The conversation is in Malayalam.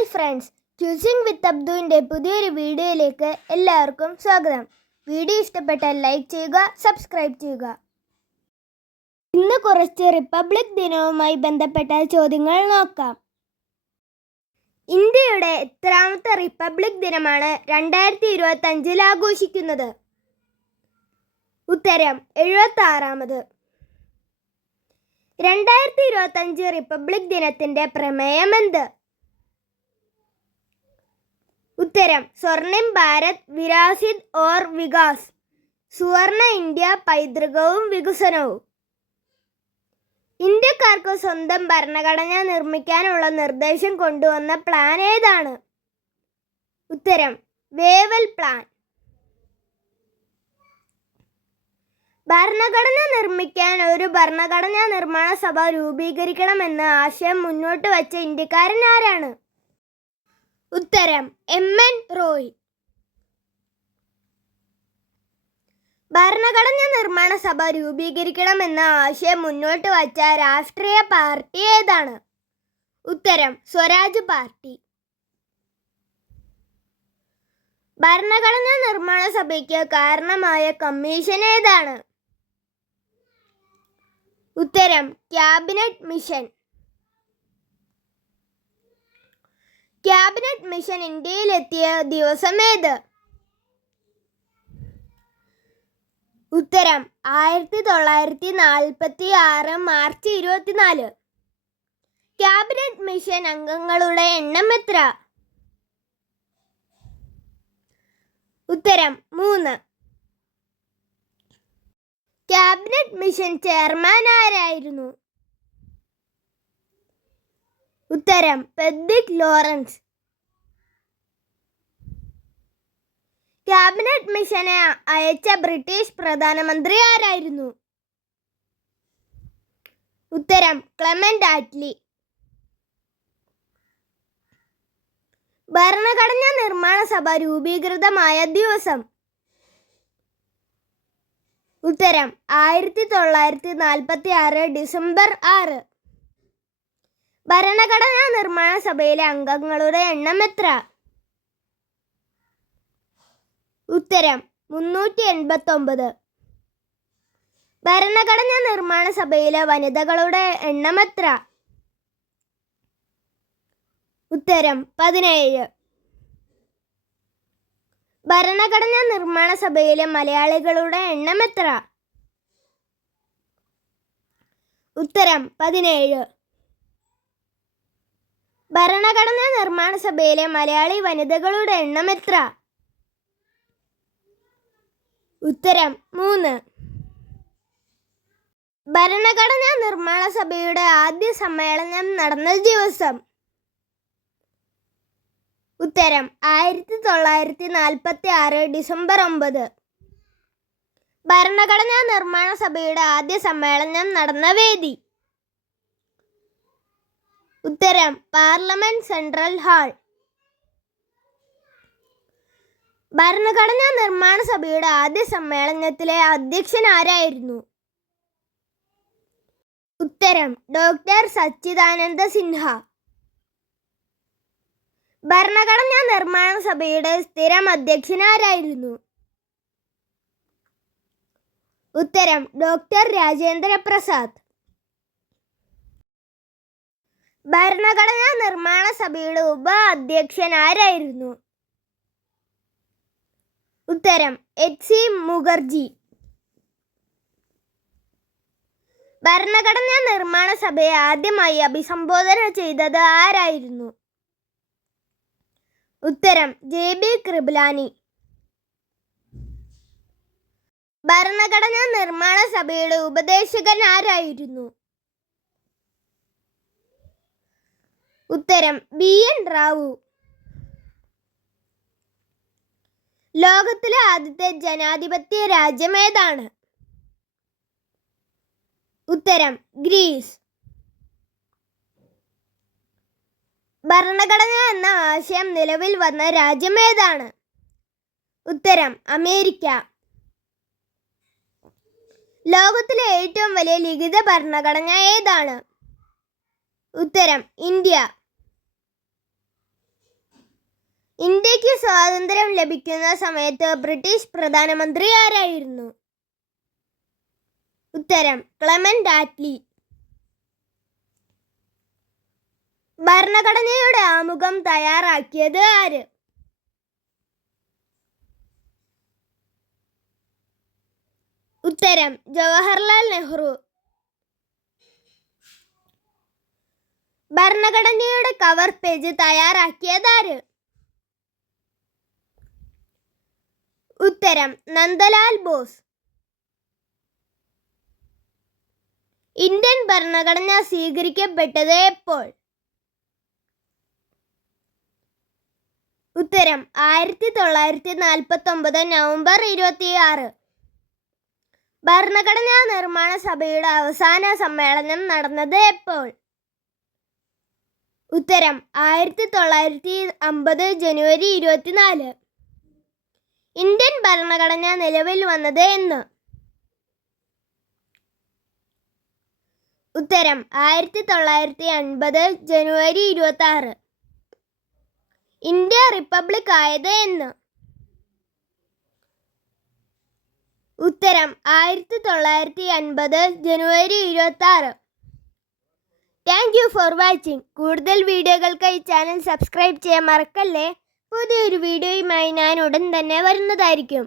ഹായ് ഫ്രണ്ട്സ് ക്യൂസിംഗ് വിത്ത് അബ്ദുവിന്റെ പുതിയൊരു വീഡിയോയിലേക്ക് എല്ലാവർക്കും സ്വാഗതം. വീഡിയോ ഇഷ്ടപ്പെട്ടാൽ ലൈക്ക് ചെയ്യുക സബ്സ്ക്രൈബ് ചെയ്യുക. ഇന്ന് കുറച്ച് റിപ്പബ്ലിക് ദിനവുമായി ബന്ധപ്പെട്ട ചോദ്യങ്ങൾ നോക്കാം. ഇന്ത്യയുടെ എത്രാമത്തെ റിപ്പബ്ലിക് ദിനമാണ് രണ്ടായിരത്തി ഇരുപത്തി അഞ്ചിൽ ആഘോഷിക്കുന്നത്? ഉത്തരം എഴുപത്തി ആറാമത് രണ്ടായിരത്തി ഇരുപത്തി അഞ്ച് റിപ്പബ്ലിക് ദിനത്തിന്റെ പ്രമേയം എന്ത്? ഉത്തരം. സ്വർണിം ഭാരത് വിരാസിത് ഓർ വികാസ്. സുവർണ ഇന്ത്യ പൈതൃകവും വികസനവും. ഇന്ത്യക്കാർക്ക് സ്വന്തം ഭരണഘടന നിർമ്മിക്കാനുള്ള നിർദ്ദേശം കൊണ്ടുവന്ന പ്ലാൻ ഏതാണ്? ഉത്തരം വേവൽ പ്ലാൻ ഭരണഘടന നിർമ്മിക്കാൻ ഒരു ഭരണഘടനാ നിർമ്മാണ സഭ രൂപീകരിക്കണമെന്ന ആശയം മുന്നോട്ട് വച്ച ഇന്ത്യക്കാരൻ ആരാണ്? ഉത്തരം എം എൻ റോയ്. ഭരണഘടനാ നിർമ്മാണ സഭ രൂപീകരിക്കണമെന്ന ആശയം മുന്നോട്ട് വച്ച രാഷ്ട്രീയ പാർട്ടി ഏതാണ്? ഉത്തരം സ്വരാജ് പാർട്ടി. ഭരണഘടനാ നിർമ്മാണ സഭയ്ക്ക് കാരണമായ കമ്മീഷൻ ഏതാണ്? ഉത്തരം ക്യാബിനറ്റ് മിഷൻ. ക്യാബിനറ്റ് മിഷൻ ഇന്ത്യയിലെത്തിയ ദിവസം ഏത് ഉത്തരം ആയിരത്തി തൊള്ളായിരത്തി നാൽപ്പത്തി ആറ് മാർച്ച് ഇരുപത്തിനാല്. ക്യാബിനറ്റ് മിഷൻ അംഗങ്ങളുടെ എണ്ണം എത്ര? ഉത്തരം മൂന്ന്. ക്യാബിനറ്റ് മിഷൻ ചെയർമാൻ ആരായിരുന്നു ഉത്തരം പെദ്വിക് ലോറൻസ്. ക്യാബിനറ്റ് മിഷനെ അയച്ച ബ്രിട്ടീഷ് പ്രധാനമന്ത്രി ആരായിരുന്നു? ഉത്തരം ക്ലെമന്റ് ആറ്റ്ലി. ഭരണഘടനാ നിർമ്മാണ സഭ രൂപീകൃതമായ ദിവസം. ഉത്തരം ആയിരത്തി തൊള്ളായിരത്തി നാൽപ്പത്തി ആറ് ഡിസംബർ ആറ്. ഭരണഘടനാ നിർമ്മാണ സഭയിലെ അംഗങ്ങളുടെ എണ്ണം എത്ര? ഉത്തരം മുന്നൂറ്റി എൺപത്തൊമ്പത് ഭരണഘടനാ നിർമ്മാണ സഭയിലെ വനിതകളുടെ എണ്ണം എത്ര? ഉത്തരം പതിനേഴ്. ഭരണഘടനാ നിർമ്മാണ സഭയിലെ മലയാളികളുടെ എണ്ണം എത്ര? ഉത്തരം പതിനേഴ്. ഭരണഘടനാ നിർമ്മാണ സഭയിലെ മലയാളി വനിതകളുടെ എണ്ണം എത്ര? ഉത്തരം മൂന്ന്. ഭരണഘടനാ നിർമ്മാണ സഭയുടെ ആദ്യ സമ്മേളനം നടന്ന ദിവസം. ഉത്തരം ആയിരത്തി തൊള്ളായിരത്തി നാൽപ്പത്തി ആറ് ഡിസംബർ ഒമ്പത്. ഭരണഘടനാ നിർമ്മാണ സഭയുടെ ആദ്യ സമ്മേളനം നടന്ന വേദി. ഉത്തരം പാർലമെന്റ് സെൻട്രൽ ഹാൾ. ഭരണഘടനാ നിർമ്മാണ സഭയുടെ ആദ്യ സമ്മേളനത്തിലെ അധ്യക്ഷൻ ആരായിരുന്നു? ഉത്തരം ഡോക്ടർ സച്ചിദാനന്ദ സിൻഹ. ഭരണഘടനാ നിർമ്മാണ സഭയുടെ സ്ഥിരം അധ്യക്ഷൻ ആരായിരുന്നു? ഉത്തരം ഡോക്ടർ രാജേന്ദ്ര പ്രസാദ്. ഭരണഘടനാ നിർമ്മാണ സഭയുടെ ഉപ അധ്യക്ഷൻ ആരായിരുന്നു? ഉത്തരം എച്ച്. സി. മുഖർജി. ഭരണഘടനാ നിർമ്മാണ സഭയെ ആദ്യമായി അഭിസംബോധന ചെയ്തത് ആരായിരുന്നു? ഉത്തരം ജെ. ബി. കൃപലാനി. ഭരണഘടനാ നിർമ്മാണ സഭയുടെ ഉപദേശകൻ ആരായിരുന്നു? ഉത്തരം ബി എൻ റാവു. ലോകത്തിലെ ആദ്യത്തെ ജനാധിപത്യ രാജ്യം ഏതാണ്? ഉത്തരം ഗ്രീസ്. ഭരണഘടന എന്ന ആശയം നിലവിൽ വന്ന രാജ്യം ഏതാണ്? ഉത്തരം അമേരിക്ക. ലോകത്തിലെ ഏറ്റവും വലിയ ലിഖിത ഭരണഘടന ഏതാണ്? ഉത്തരം ഇന്ത്യ. ഇന്ത്യയ്ക്ക് സ്വാതന്ത്ര്യം ലഭിക്കുന്ന സമയത്ത് ബ്രിട്ടീഷ് പ്രധാനമന്ത്രി ആരായിരുന്നു? ഉത്തരം ക്ലെമന്റ് ആറ്റ്ലി. ഭരണഘടനയുടെ ആമുഖം തയ്യാറാക്കിയത് ആര്? ഉത്തരം ജവഹർലാൽ നെഹ്റു. ഭരണഘടനയുടെ കവർ പേജ് തയ്യാറാക്കിയത് ആര്? ഉത്തരം നന്ദലാൽ ബോസ്. ഇന്ത്യൻ ഭരണഘടന സ്വീകരിക്കപ്പെട്ടത് എപ്പോൾ? ഉത്തരം ആയിരത്തി തൊള്ളായിരത്തി നാൽപ്പത്തി ഒമ്പത് നവംബർ ഇരുപത്തിയാറ്. ഭരണഘടനാ നിർമ്മാണ സഭയുടെ അവസാന സമ്മേളനം നടന്നത് എപ്പോൾ? ഉത്തരം ആയിരത്തി തൊള്ളായിരത്തി അമ്പത് ജനുവരി ഇരുപത്തിനാല്. ഇന്ത്യൻ ഭരണഘടന നിലവിൽ വന്നത് എന്ന്. ഉത്തരം ആയിരത്തി തൊള്ളായിരത്തി അൻപത് ജനുവരി ഇരുപത്തി ആറ് ഇന്ത്യ റിപ്പബ്ലിക് ആയത് എന്ന്. ഉത്തരം ആയിരത്തി തൊള്ളായിരത്തി അൻപത് ജനുവരി ഇരുപത്തി ആറ് താങ്ക് യു ഫോർ വാച്ചിങ്. കൂടുതൽ വീഡിയോകൾക്കായി ചാനൽ സബ്സ്ക്രൈബ് ചെയ്യാൻ മറക്കല്ലേ? പുതിയൊരു വീഡിയോയുമായി ഞാൻ ഉടൻ തന്നെ വരുന്നതായിരിക്കും.